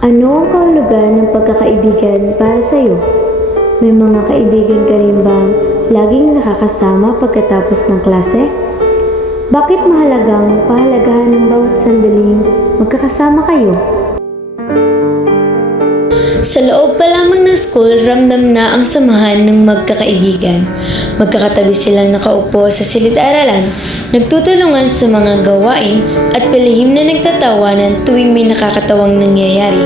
Ano ang kahulugan ng pagkakaibigan para sa'yo? May mga kaibigan ka rin bang laging nakakasama pagkatapos ng klase? Bakit mahalagang pahalagahan ng bawat sandaling magkakasama kayo? Sa loob pa lamang ng school, ramdam na ang samahan ng magkakaibigan. Magkakatabi silang nakaupo sa silid-aralan, nagtutulungan sa mga gawain at palihim na nagtatawanan tuwing may nakakatawang nangyayari.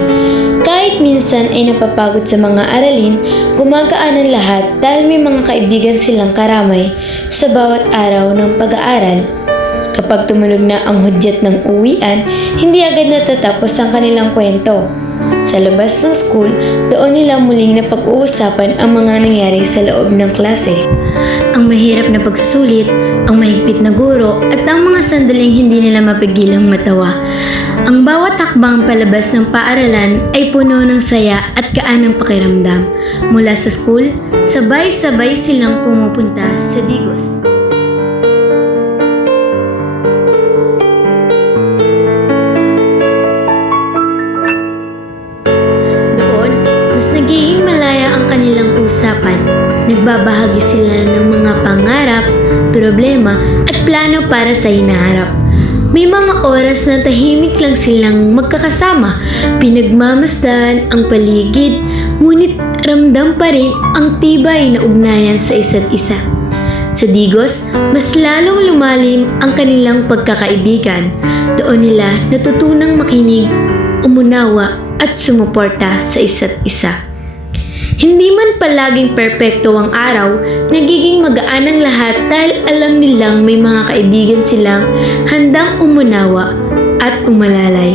Kahit minsan ay napapagod sa mga aralin, gumagaan ang lahat dahil may mga kaibigan silang karamay sa bawat araw ng pag-aaral. Kapag tumunog na ang hudyat ng uwian, hindi agad natatapos ang kanilang kwento. Sa labas ng school, doon nila muling napag-uusapan ang mga nangyari sa loob ng klase. Ang mahirap na pagsusulit, ang mahigpit na guro, at ang mga sandaling hindi nila mapigilang matawa. Ang bawat hakbang palabas ng paaralan ay puno ng saya at kaanang pakiramdam. Mula sa school, sabay-sabay silang pumupunta sa Digos. Nagiging malaya ang kanilang usapan. Nagbabahagi sila ng mga pangarap, problema at plano para sa hinaharap. May mga oras na tahimik lang silang magkakasama, pinagmamasdan ang paligid, ngunit ramdam pa rin ang tibay na ugnayan sa isa't isa. Sa Digos, mas lalong lumalim ang kanilang pagkakaibigan. Doon nila natutunang makinig, umunawa at sumuporta sa isa't isa. Hindi man palaging perpekto ang araw, nagiging magaan ang lahat dahil alam nilang may mga kaibigan silang handang umunawa at umalalay.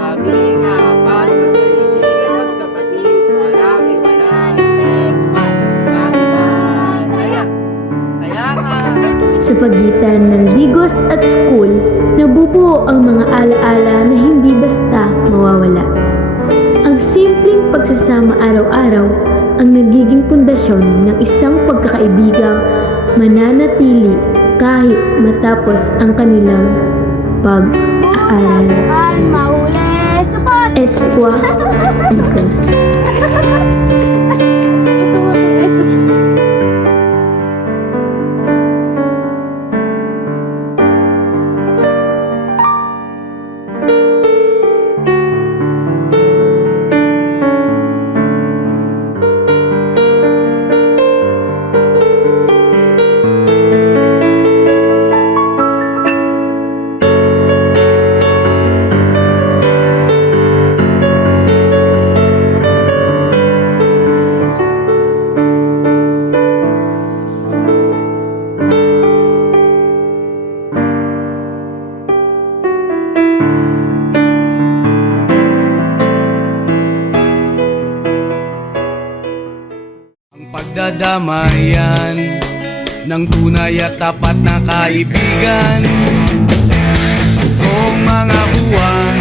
Kaming apat, magkaibigan at kapatid, walang iwanan, Sa pagitan ng Digos at school, nabubuo ang mga alaala na hindi basta mawawala. Ang simpleng pagsasama araw-araw ang nagiging pundasyon ng isang pagkakaibigang mananatili kahit matapos ang kanilang pag-aaral. Esqua Digos. Pagdadamayan ng tunay at tapat na kaibigan. Kung mga buwan